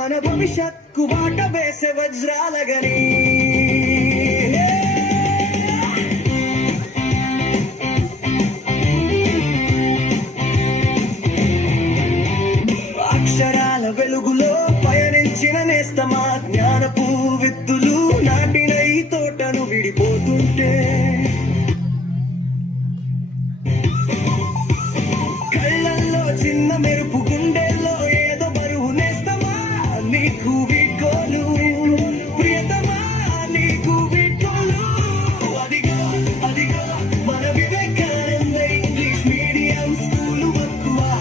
మన భవిష్యత్కు బాట వేసే వజ్రాలగని అక్షరాల వెలుగులో పయనించిన నేస్తమా జ్ఞానపు విత్తులు నాటిన ఈ తోటను విడిపోతుంటే కళ్ళల్లో చిన్న మెరుపు గుండెల్లో ఏదో బరువు నేస్తమా నీకు వీడ్కోలు ప్రియతమా నీకు వీడ్కోలు అదిగో అదిగో మన వివేకానంద ఇంగ్లీష్ మీడియం స్కూలు మక్కువా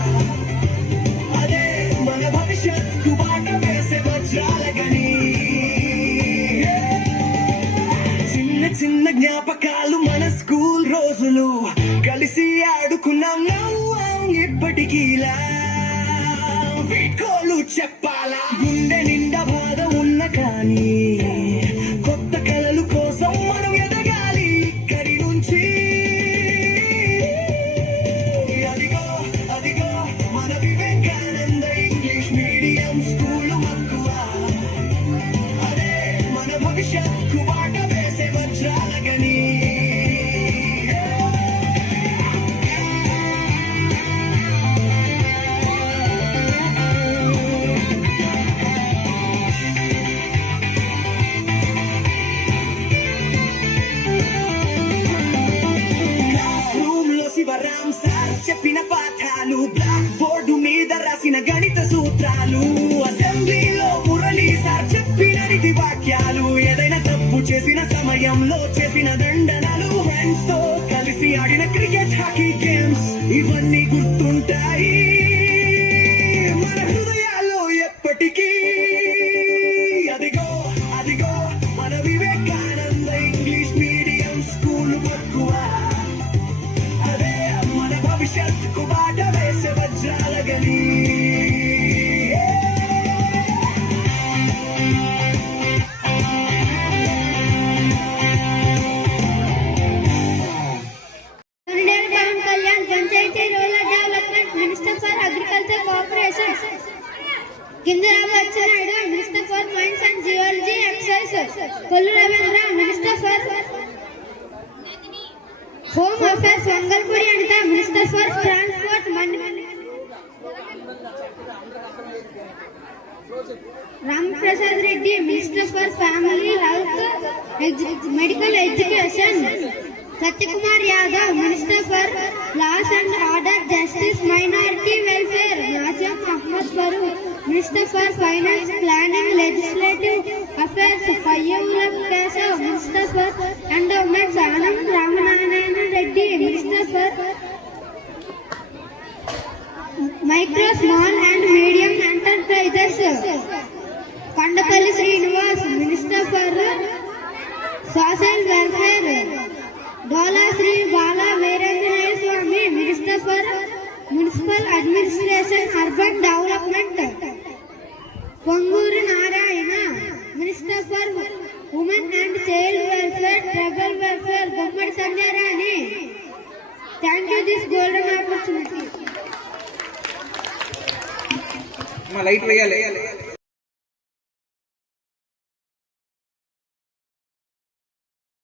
అదే మన భవిష్యత్కు బాట వేసే వజ్రాలగని చిన్న చిన్న జ్ఞాపకాలు మన స్కూల్ రోజులు కలిసి ఆడుకున్నాం నవ్వాం ఇప్పటికీలా వీడ్కోలు చెప్పాలా గుండె నిండా బాధ ఉన్న కానీ కొత్త కలలు కోసం మనం ఎదగాలి ఇక్కడి నుంచి అదిగో అదిగో మన వివేకానంద ఇంగ్లీష్ మీడియం స్కూలు మక్కువా అదే మన భవిష్యత్కు బాట వేసే వజ్రాలగని శివరాం సార్ చెప్పిన పాఠాలు బ్లాక్ బోర్డు మీద రాసిన గణిత సూత్రాలు అసెంబ్లీలో మురళీ సార్ చెప్పిన నీతి వాక్యాలు ఏదైనా తప్పు చేసిన సమయంలో చేసిన దండనలు ఫ్రెండ్స్ తో కలిసి ఆడిన క్రికెట్ హాకీ గేమ్స్ ఇవన్నీ గుర్తుంటాయి మన హృదయాల్లో ఎప్పటికీ అదిగో అదిగో మన వివేకానంద ఇంగ్లీష్ మీడియం స్కూల్ మక్కువా భవిష్యత్తుకు బాట వేసే వజ్రాలగని Kalyan panchayati rural development minister for agriculture cooperation Kinjarapu Atchannaidu minister for mines and geology excise Kollu Ravindra minister for home affairs Vangalapudi Anitha minister for transport Ramprasad Reddy minister for family health medical education Satyakumar Yadav minister for laws and order justice minority welfare Nazia Mohammed Farooq minister for finance planning legislative affairs Payyavula Keshav minister for endowments Anand Ramanarayana Reddy minister for micro small and medium enterprises Kondapalli Srinivas minister for social welfare Dola Sri Bala Veerendranatha Swamy minister for municipal administration urban development Ponguru Narayana minister for women and child welfare tribal welfare Gummadi Sanjayarani thank you this golden opportunity light వేయాలి